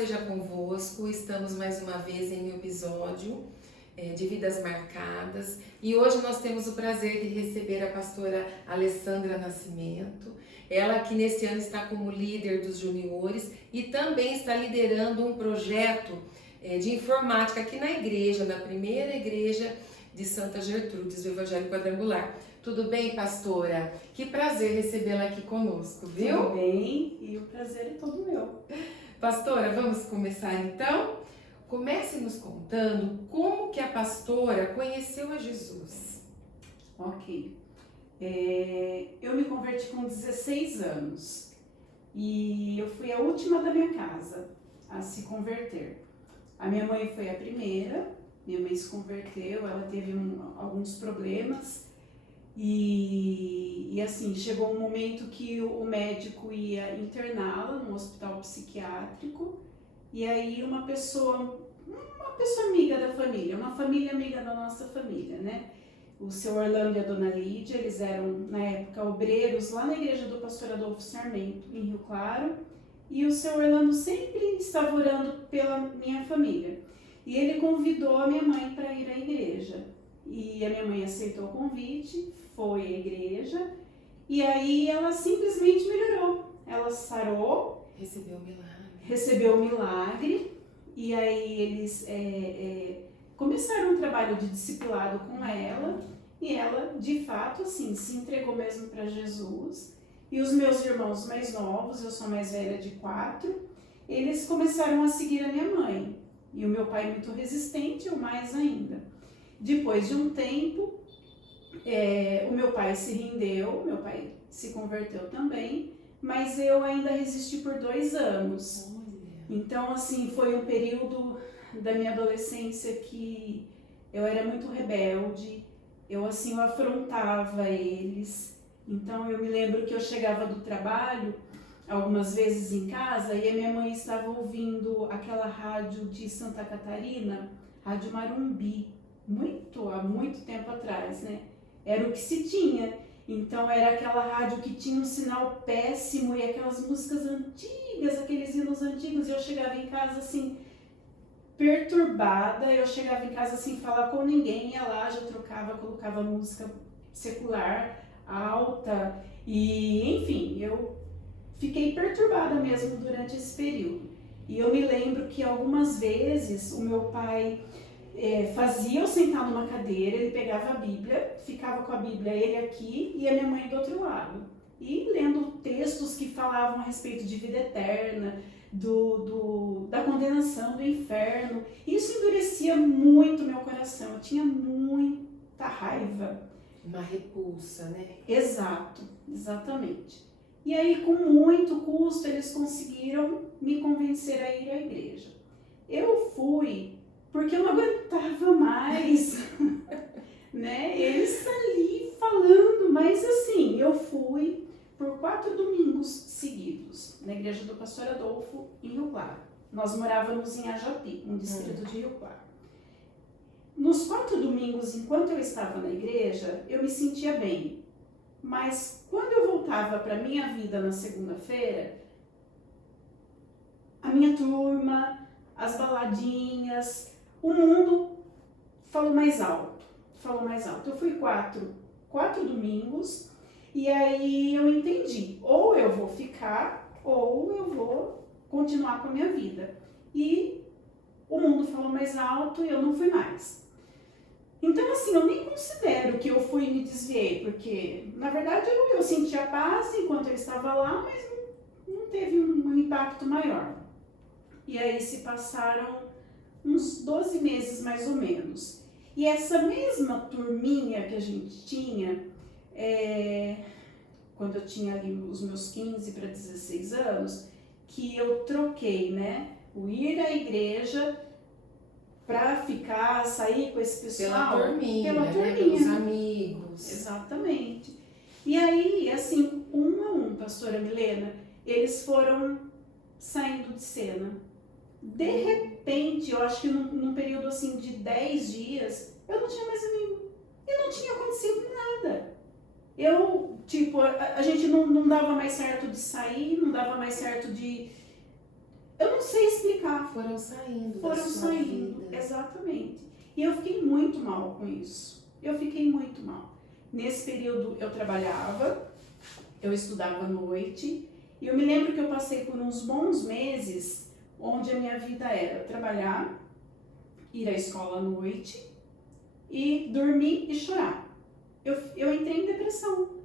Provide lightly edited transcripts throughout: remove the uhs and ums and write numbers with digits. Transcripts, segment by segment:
seja convosco. Estamos mais uma vez em um episódio de Vidas Marcadas e hoje nós temos o prazer de receber a pastora Alessandra Nascimento. Ela que neste ano está como líder dos juniores e também está liderando um projeto de informática aqui na igreja, na primeira igreja de Santa Gertrudes, do Evangelho Quadrangular. Tudo bem, pastora? Que prazer recebê-la aqui conosco, viu? Tudo bem, e o prazer é todo meu. Pastora, vamos começar então? Comece nos contando como que a pastora conheceu a Jesus. Ok. Eu me converti com 16 anos e eu fui a última da minha casa a se converter. A minha mãe foi a primeira, minha mãe se converteu, ela teve alguns problemas e assim, chegou um momento que o médico ia interná-la num hospital psiquiátrico e aí uma pessoa amiga da família, uma família amiga da nossa família, né? O seu Orlando e a dona Lídia, eles eram na época obreiros lá na igreja do pastor Adolfo Sarmento, em Rio Claro, e o seu Orlando sempre estava orando pela minha família. E ele convidou a minha mãe para ir à igreja. E a minha mãe aceitou o convite, foi à igreja, e aí ela simplesmente melhorou. Ela sarou, recebeu o milagre, e aí eles começaram um trabalho de discipulado com ela, e ela, de fato, assim, se entregou mesmo para Jesus. E os meus irmãos mais novos, eu sou a mais velha de 4, eles começaram a seguir a minha mãe. E o meu pai muito resistente, eu mais ainda. Depois de um tempo, o meu pai se rendeu, meu pai se converteu também, mas eu ainda resisti por 2 anos. Então, assim, foi um período da minha adolescência que eu era muito rebelde, eu afrontava eles. Então, eu me lembro que eu chegava do trabalho, algumas vezes em casa, e a minha mãe estava ouvindo aquela rádio de Santa Catarina, Rádio Marumbi, há muito tempo atrás, né? Era o que se tinha. Então, era aquela rádio que tinha um sinal péssimo e aquelas músicas antigas, aqueles hinos antigos, e eu chegava em casa, assim, perturbada, eu chegava em casa sem falar com ninguém, ia lá, já trocava, colocava música secular, alta, e enfim, eu fiquei perturbada mesmo durante esse período. E eu me lembro que algumas vezes o meu pai fazia eu sentar numa cadeira, ele pegava a Bíblia, ficava com a Bíblia ele aqui e a minha mãe do outro lado. E lendo textos que falavam a respeito de vida eterna, da condenação, do inferno. Isso endurecia muito meu coração, eu tinha muita raiva. Uma repulsa, né? Exato, exatamente. E aí, com muito custo, eles conseguiram me convencer a ir à igreja. Eu fui porque eu não aguentava mais, né? Eles ali falando, mas assim, eu fui por 4 domingos seguidos na igreja do pastor Adolfo, em Rio Claro. Nós morávamos em Ajapi, um distrito de Rio Claro. Nos 4 domingos, enquanto eu estava na igreja, eu me sentia bem. Mas quando eu voltava para a minha vida na segunda-feira, a minha turma, as baladinhas, o mundo falou mais alto. Eu fui 4 domingos e aí eu entendi, ou eu vou ficar ou eu vou continuar com a minha vida. E o mundo falou mais alto e eu não fui mais. Então, assim, eu nem considero que eu fui e me desviei, porque, na verdade, eu senti a paz enquanto eu estava lá, mas não teve um impacto maior. E aí se passaram uns 12 meses, mais ou menos. E essa mesma turminha que a gente tinha, quando eu tinha ali os meus 15 para 16 anos, que eu troquei, né, o ir à igreja para sair com esse pessoal. Pela turminha, né? Pelos amigos. Exatamente. E aí, assim, um a um, pastora Milena, eles foram saindo de cena. De repente, eu acho que num período assim de 10 dias, eu não tinha mais amigo. E não tinha acontecido nada. A gente não dava mais certo de sair, não dava mais certo de eu não sei explicar. Foram saindo. Foram da sua saindo, vida. exatamente. E eu fiquei muito mal com isso. Eu fiquei muito mal. Nesse período eu trabalhava, eu estudava à noite, e eu me lembro que eu passei por uns bons meses onde a minha vida era trabalhar, ir à escola à noite e dormir e chorar. Eu entrei em depressão.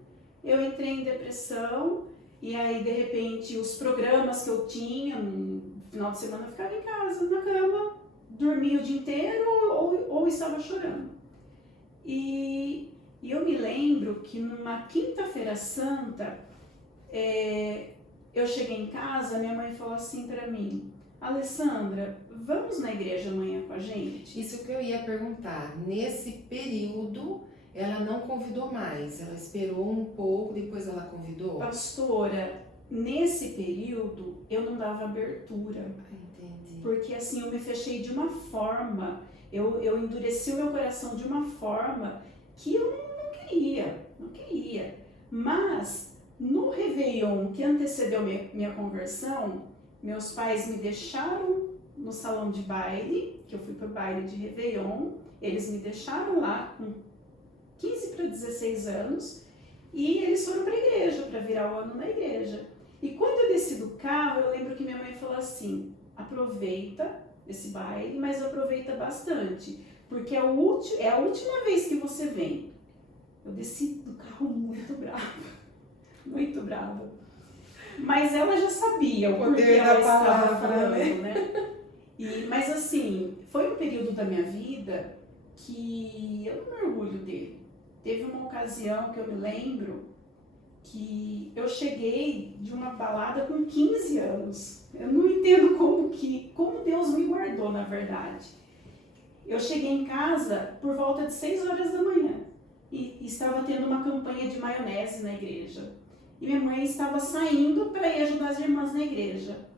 E aí de repente os programas que eu tinha no final de semana eu ficava em casa, na cama, dormia o dia inteiro ou estava chorando. E eu me lembro que numa quinta-feira santa, eu cheguei em casa, minha mãe falou assim pra mim: Alessandra, vamos na igreja amanhã com a gente? Isso que eu ia perguntar. Nesse período, ela não convidou mais. Ela esperou um pouco, depois ela convidou? Pastora, nesse período eu não dava abertura. Entendi. Porque assim, eu me fechei de uma forma, eu endureci o meu coração de uma forma que eu não queria. Mas no Réveillon que antecedeu minha conversão, meus pais me deixaram no salão de baile, que eu fui para o baile de Réveillon, eles me deixaram lá com 15 para 16 anos e eles foram para a igreja, para virar o ano na igreja. E quando eu desci do carro, eu lembro que minha mãe falou assim: aproveita esse baile, mas aproveita bastante, porque é a última vez que você vem. Eu desci do carro muito brava. Mas ela já sabia o porquê ela estava falando, né? Mas assim, foi um período da minha vida que eu não me orgulho dele. Teve uma ocasião que eu me lembro que eu cheguei de uma balada com 15 anos. Eu não entendo como Deus me guardou, na verdade. Eu cheguei em casa por volta de 6 horas da manhã e estava tendo uma campanha de maionese na igreja. E minha mãe estava saindo para ir ajudar as irmãs na igreja.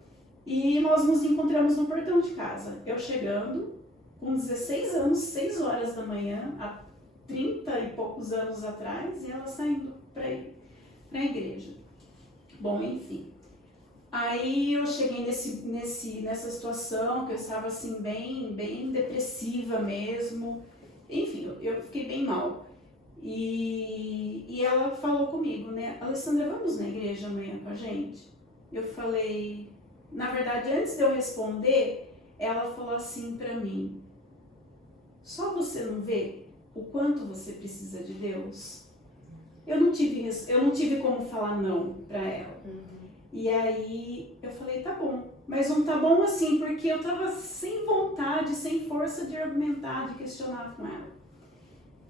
E nós nos encontramos no portão de casa. Eu chegando, com 16 anos, 6 horas da manhã, há 30 e poucos anos atrás, e ela saindo para ir para a igreja. Bom, enfim. Aí eu cheguei nessa situação que eu estava assim bem depressiva mesmo. Enfim, eu fiquei bem mal. E ela falou comigo, né? Alessandra, vamos na igreja amanhã com a gente? Eu falei, na verdade, antes de eu responder, ela falou assim pra mim: só você não vê o quanto você precisa de Deus? Eu não tive como falar não pra ela. E aí eu falei, tá bom. Mas não tá bom assim, porque eu tava sem vontade, sem força de argumentar, de questionar com ela.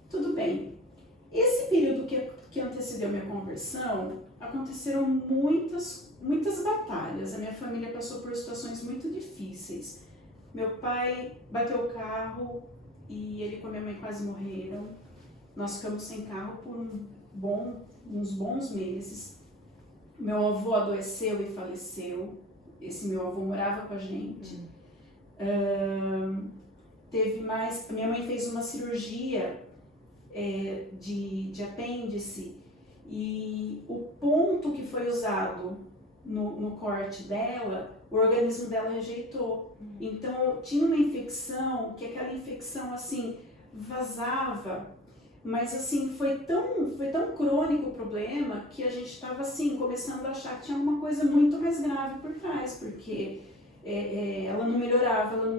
Tudo bem. Esse período que antecedeu minha conversão, aconteceram muitas batalhas. A minha família passou por situações muito difíceis. Meu pai bateu o carro e ele com a minha mãe quase morreram. Nós ficamos sem carro por uns bons meses. Meu avô adoeceu e faleceu. Esse meu avô morava com a gente. Minha mãe fez uma cirurgia de apêndice e o ponto que foi usado no corte dela, o organismo dela rejeitou. Então tinha uma infecção, que aquela infecção assim vazava, mas assim foi tão crônico o problema que a gente estava assim começando a achar que tinha uma coisa muito mais grave por trás, porque ela não melhorava. Eu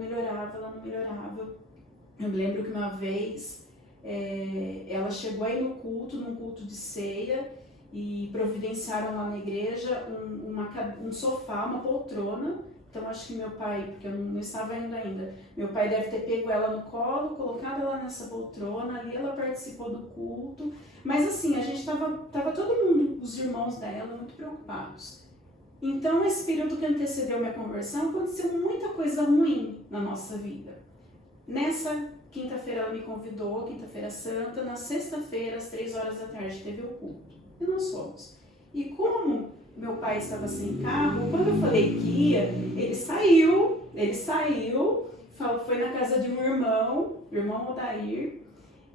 me lembro que uma vez ela chegou aí num culto de ceia, e providenciaram lá na igreja um sofá, uma poltrona. Então acho que meu pai, porque eu não estava indo ainda, meu pai deve ter pego ela no colo, colocado ela nessa poltrona, ali ela participou do culto. Mas assim, a gente tava todo mundo, os irmãos dela, muito preocupados. Então esse período que antecedeu minha conversão, aconteceu muita coisa ruim na nossa vida. Nessa quinta-feira ela me convidou, quinta-feira santa, na sexta-feira, às 3 horas da tarde, teve o culto. E nós fomos. E como meu pai estava sem carro, quando eu falei que ia, ele saiu, foi na casa de um irmão, o irmão Odair,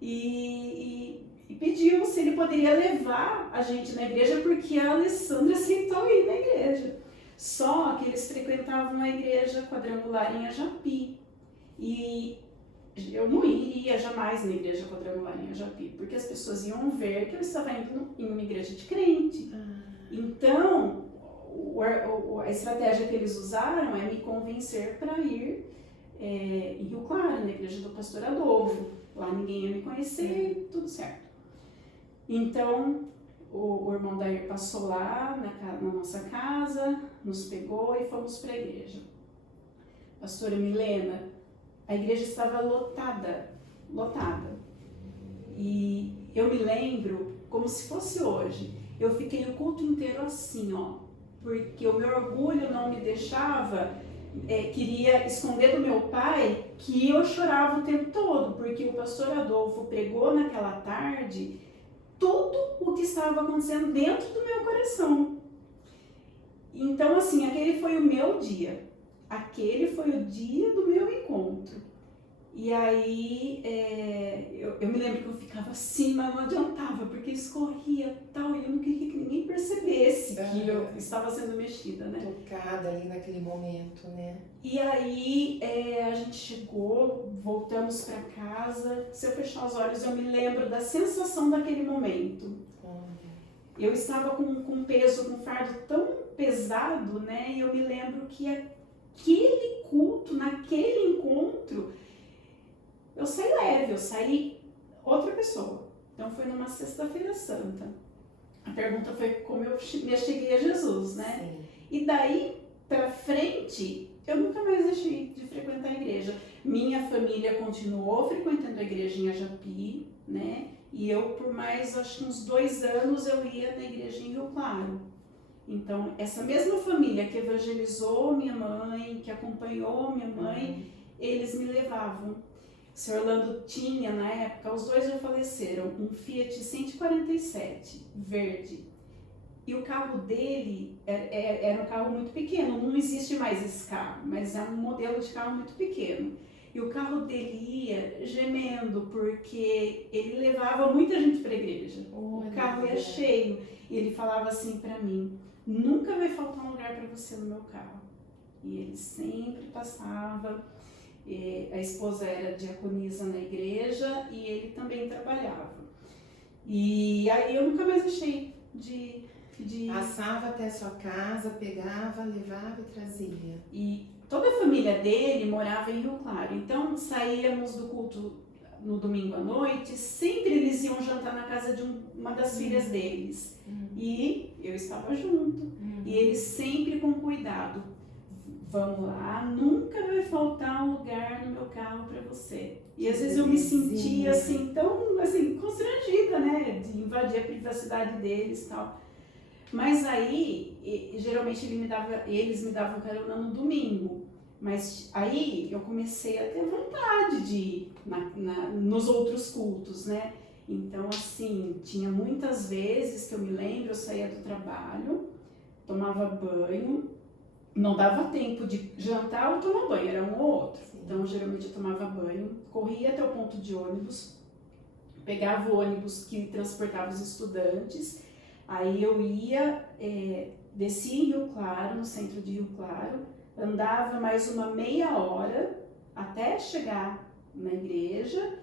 e pediu se ele poderia levar a gente na igreja, porque a Alessandra aceitou ir na igreja. Só que eles frequentavam a igreja quadrangular em Ajapi. E eu não iria jamais na igreja quadrangular em Ajapi, porque as pessoas iam ver que eu estava indo em uma igreja de crente. Então, a estratégia que eles usaram é me convencer para ir em Rio Claro, na igreja do pastor Adolfo. Lá ninguém ia me conhecer, tudo certo. Então, o irmão Dair passou lá na nossa casa, nos pegou e fomos para a igreja. Pastora Milena, a igreja estava lotada. E eu me lembro como se fosse hoje. Eu fiquei o culto inteiro assim, ó, porque o meu orgulho não me deixava, queria esconder do meu pai que eu chorava o tempo todo, porque o pastor Adolfo pregou naquela tarde tudo o que estava acontecendo dentro do meu coração. Então, assim, aquele foi o meu dia. Aquele foi o dia do meu encontro. E aí, eu me lembro que eu ficava assim, mas não adiantava, porque escorria tal, e eu não queria que ninguém percebesse que eu estava sendo mexida, né? Tocada ali naquele momento, né? E aí, a gente chegou, voltamos para casa. Se eu fechar os olhos, eu me lembro da sensação daquele momento. Eu estava com um peso, com um fardo tão pesado, né? E eu me lembro que aquele culto, naquele encontro, eu saí leve, eu saí outra pessoa. Então foi numa sexta-feira santa. A pergunta foi como eu me cheguei a Jesus, né? Sim. E daí pra frente, eu nunca mais deixei de frequentar a igreja. Minha família continuou frequentando a igreja em Ajapi, né? E eu, por mais, acho que uns 2 anos, eu ia na igreja em Rio Claro. Então, essa mesma família que evangelizou minha mãe, que acompanhou minha mãe, eles me levavam. O senhor Orlando tinha, na época, os dois já faleceram, um Fiat 147, verde. E o carro dele era um carro muito pequeno, não existe mais esse carro, mas é um modelo de carro muito pequeno. E o carro dele ia gemendo, porque ele levava muita gente para a igreja. O carro ia cheio. E ele falava assim para mim, nunca vai faltar um lugar para você no meu carro. E ele sempre passava. A esposa era diaconisa na igreja e ele também trabalhava. E aí eu nunca mais deixei de... Passava até a sua casa, pegava, levava e trazia. E toda a família dele morava em Rio Claro, então saíamos do culto no domingo à noite, sempre eles iam jantar na casa de uma das filhas deles. E eu estava junto. E eles sempre com cuidado. Vamos lá, nunca vai faltar um lugar no meu carro para você. E às vezes eu me sentia assim, tão assim, constrangida, né, de invadir a privacidade deles e tal. Mas aí, geralmente eles me davam carona no domingo. Mas aí eu comecei a ter vontade de ir nos outros cultos, né? Então, assim, tinha muitas vezes que eu me lembro, eu saía do trabalho, tomava banho, não dava tempo de jantar ou tomar banho, era um ou outro. Então, geralmente eu tomava banho, corria até o ponto de ônibus, pegava o ônibus que transportava os estudantes, aí eu ia, descia em Rio Claro, no centro de Rio Claro, andava mais uma meia hora até chegar na igreja,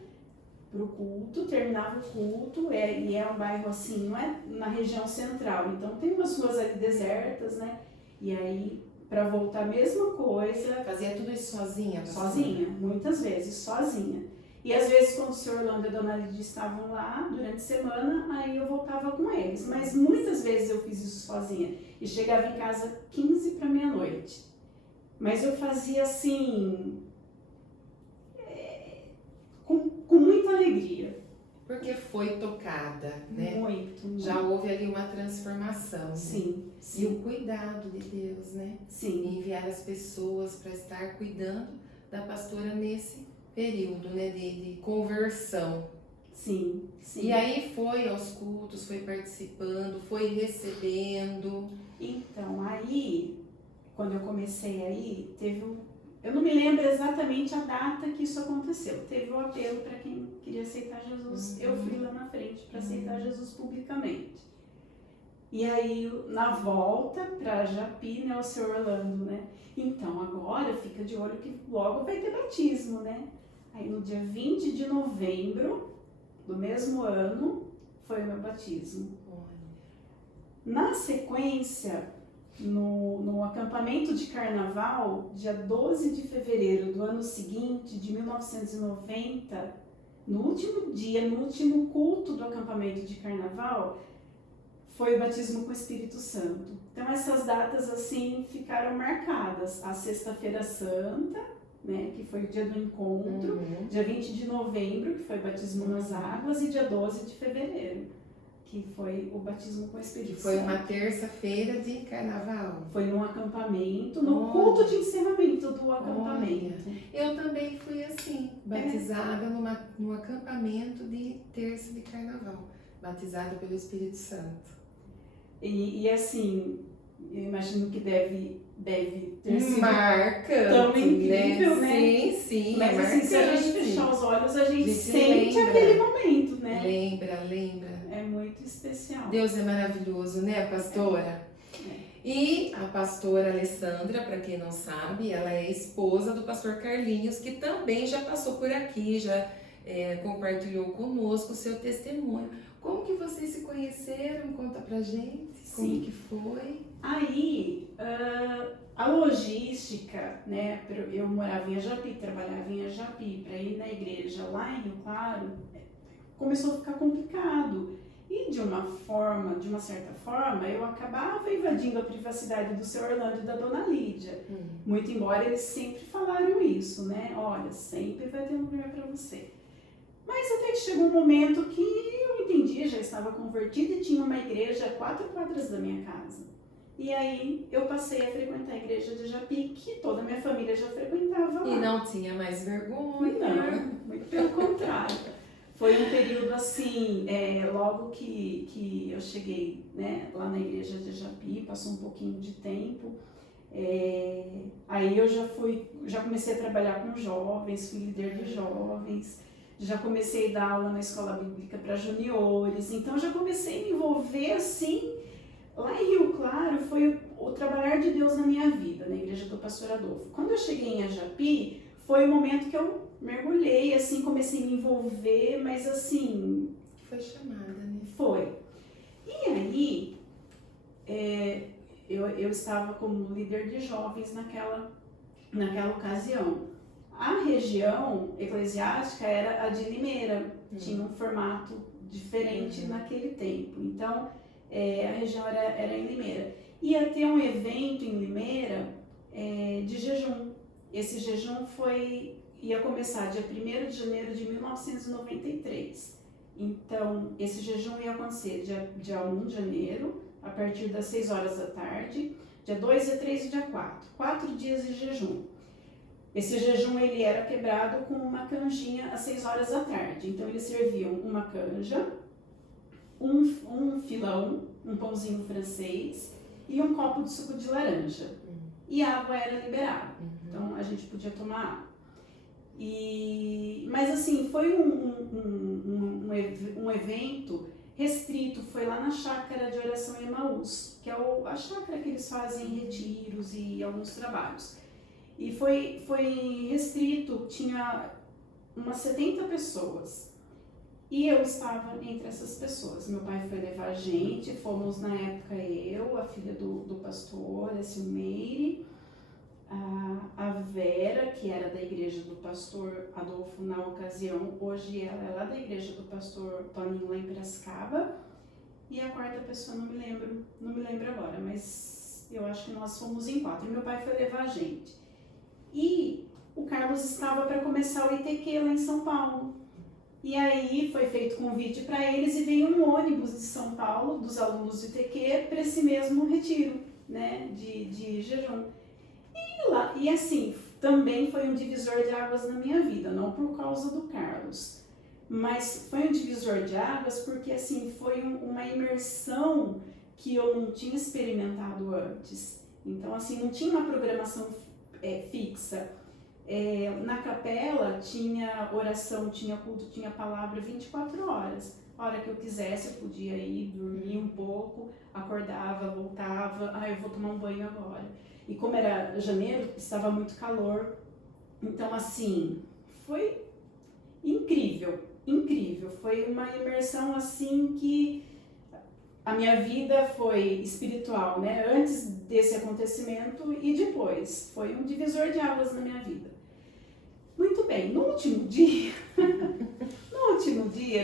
para o culto, terminava o culto, e é um bairro assim, não é na região central, então tem umas ruas ali desertas, né? E aí, para voltar a mesma coisa... Fazia tudo isso sozinha? Sozinha, muitas vezes, sozinha. E às vezes, quando o senhor Orlando e a dona Lídia estavam lá, durante a semana, aí eu voltava com eles. Mas muitas vezes eu fiz isso sozinha. E chegava em casa 15 para meia-noite. Mas eu fazia assim... com muita alegria. Porque foi tocada, né? Muito. Já houve ali uma transformação. Sim, né? sim. E o cuidado de Deus, né? Sim. E enviar as pessoas para estar cuidando da pastora nesse período, né? De conversão. Sim, sim. E aí foi aos cultos, foi participando, foi recebendo. Então, aí, quando eu comecei aí, eu não me lembro exatamente a data que isso aconteceu. Teve um apelo para quem queria aceitar Jesus. Eu fui lá na frente para aceitar Jesus publicamente. E aí, na volta para Japi, né, o seu Orlando, né? Então, agora fica de olho que logo vai ter batismo, né? Aí, no dia 20 de novembro do mesmo ano, foi o meu batismo. Na sequência, no acampamento de carnaval, dia 12 de fevereiro do ano seguinte, de 1990, no último dia, no último culto do acampamento de carnaval, foi o batismo com o Espírito Santo. Então essas datas assim ficaram marcadas. A Sexta-feira Santa, né, que foi o dia do encontro, dia 20 de novembro, que foi o batismo nas águas, e dia 12 de fevereiro, que foi o batismo com o Espírito Santo. Foi uma terça-feira de carnaval. Foi num acampamento, no culto de encerramento do acampamento. Eu também fui assim, batizada num acampamento de terça de carnaval, batizada pelo Espírito Santo. E assim, eu imagino que deve ter sido marcante, tão incrível, né? Sim, mas assim, se a gente fechar os olhos, a gente sente lembra, aquele momento, né? Lembra. É muito especial. Deus é maravilhoso, né, pastora? E a pastora Alessandra, para quem não sabe, ela é esposa do pastor Carlinhos, que também já passou por aqui, já compartilhou conosco o seu testemunho. Como que vocês se conheceram? Conta pra gente. Como que foi? Aí, a logística, né? Eu morava em Ajapi, trabalhava em Ajapi, para ir na igreja lá em Rio Claro, começou a ficar complicado. E de uma certa forma, eu acabava invadindo a privacidade do seu Orlando e da dona Lídia. Muito embora eles sempre falaram isso, né? Olha, sempre vai ter um lugar para você. Mas até que chegou um momento que eu entendi, já estava convertida e tinha uma igreja a 4 quadras da minha casa. E aí eu passei a frequentar a igreja de Japi, que toda a minha família já frequentava lá. E não tinha mais vergonha? Não, muito pelo contrário. Foi um período assim, logo que eu cheguei, né, lá na igreja de Japi, passou um pouquinho de tempo. Aí eu já comecei a trabalhar com jovens, fui líder de jovens. Já comecei a dar aula na escola bíblica para juniores, então já comecei a me envolver assim. Lá em Rio Claro foi o trabalhar de Deus na minha vida, na igreja do pastor Adolfo. Quando eu cheguei em Ajapi, foi o momento que eu mergulhei, assim, comecei a me envolver, mas assim... Foi chamada, né? Foi. E aí, eu estava como líder de jovens naquela ocasião. A região eclesiástica era a de Limeira, tinha um formato diferente naquele tempo. Então, a região era em Limeira. Ia ter um evento em Limeira de jejum. Esse jejum ia começar dia 1º de janeiro de 1993. Então, esse jejum ia acontecer dia 1 de janeiro, a partir das 6 horas da tarde, dia 2, dia 3 e dia 4. 4 dias de jejum. Esse jejum ele era quebrado com uma canjinha às 6 horas da tarde. Então eles serviam uma canja, um filão, um pãozinho francês e um copo de suco de laranja. E a água era liberada. Então a gente podia tomar água. Mas assim, foi um evento restrito, foi lá na chácara de oração Emaús, que é a chácara que eles fazem retiros e alguns trabalhos. E foi restrito, tinha umas 70 pessoas. E eu estava entre essas pessoas. Meu pai foi levar a gente, fomos na época eu, a filha do pastor, a Silmeire, a Vera, que era da igreja do pastor Adolfo na ocasião, hoje ela é lá da igreja do pastor Toninho lá em Piracicaba. E a quarta pessoa, não me lembro agora, mas eu acho que nós fomos em 4. E meu pai foi levar a gente. E o Carlos estava para começar o ITQ lá em São Paulo. E aí foi feito convite para eles e veio um ônibus de São Paulo, dos alunos do ITQ, para esse mesmo retiro, né, de jejum. E assim, também foi um divisor de águas na minha vida, não por causa do Carlos, mas foi um divisor de águas porque assim, foi uma imersão que eu não tinha experimentado antes. Então assim, não tinha uma programação fixa. Na capela tinha oração, tinha culto, tinha palavra 24 horas. A hora que eu quisesse, eu podia ir dormir um pouco, acordava, voltava, eu vou tomar um banho agora. E como era janeiro, estava muito calor, então assim, foi incrível, incrível. Foi uma imersão assim que a minha vida foi espiritual, né? Antes desse acontecimento e depois. Foi um divisor de águas na minha vida. Muito bem, no último dia,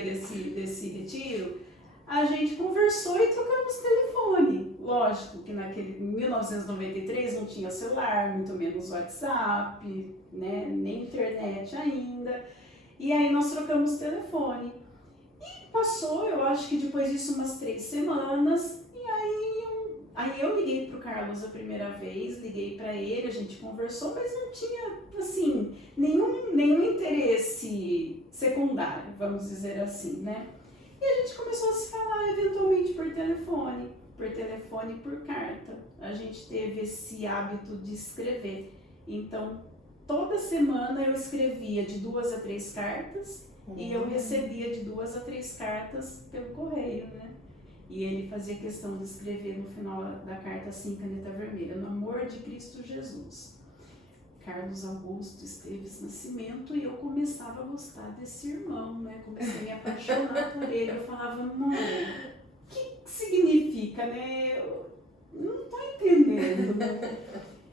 desse retiro, a gente conversou e trocamos telefone. Lógico que naquele 1993 não tinha celular, muito menos WhatsApp, né? Nem internet ainda. E aí nós trocamos telefone. E passou, eu acho que depois disso, umas 3 semanas. E aí eu liguei pro Carlos a primeira vez, liguei para ele, a gente conversou, mas não tinha, assim, nenhum interesse secundário, vamos dizer assim, né? E a gente começou a se falar eventualmente por telefone, por carta. A gente teve esse hábito de escrever. Então, toda semana eu escrevia de 2 a 3 cartas e eu recebia de 2 a 3 cartas pelo correio, né? E ele fazia questão de escrever no final da carta assim, caneta vermelha, no amor de Cristo Jesus. Carlos Augusto Esteves Nascimento, e eu começava a gostar desse irmão, né? Comecei a me apaixonar por ele. Eu falava, mãe, o que significa, né? Eu não tô entendendo, né?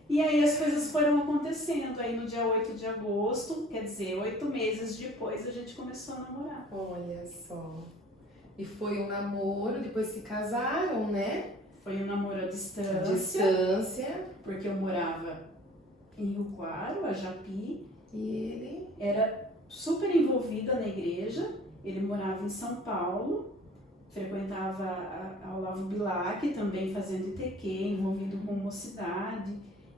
E aí as coisas foram acontecendo. Aí no dia 8 de agosto, quer dizer, 8 meses depois, a gente começou a namorar. Olha só. E foi um namoro, depois se casaram, né? Foi um namoro à distância. Distância. Porque eu morava em Rio Claro, a Japi. E ele era super envolvida na igreja. Ele morava em São Paulo, frequentava a Olavo Bilac, também fazendo ITQ, envolvido com mocidade.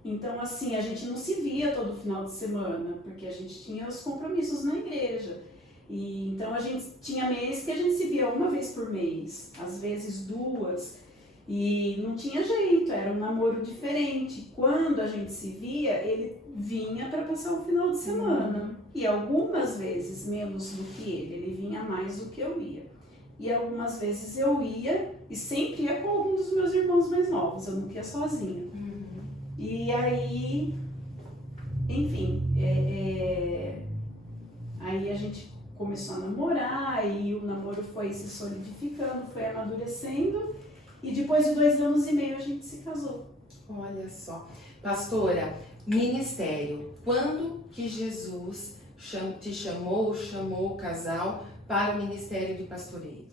Então, assim, a gente não se via todo final de semana, porque a gente tinha os compromissos na igreja. E então a gente tinha mês que a gente se via uma vez por mês, às vezes 2, e não tinha jeito, era um namoro diferente. Quando a gente se via, ele vinha para passar o final de semana, e algumas vezes menos do que ele vinha mais do que eu ia. E algumas vezes eu ia, e sempre ia com algum dos meus irmãos mais novos, eu nunca ia sozinha. E aí, enfim, aí a gente começou a namorar e o namoro foi se solidificando, foi amadurecendo, e depois de 2 anos e meio a gente se casou. Olha só. Pastora, ministério. Quando que Jesus chamou o casal para o ministério de pastoreio?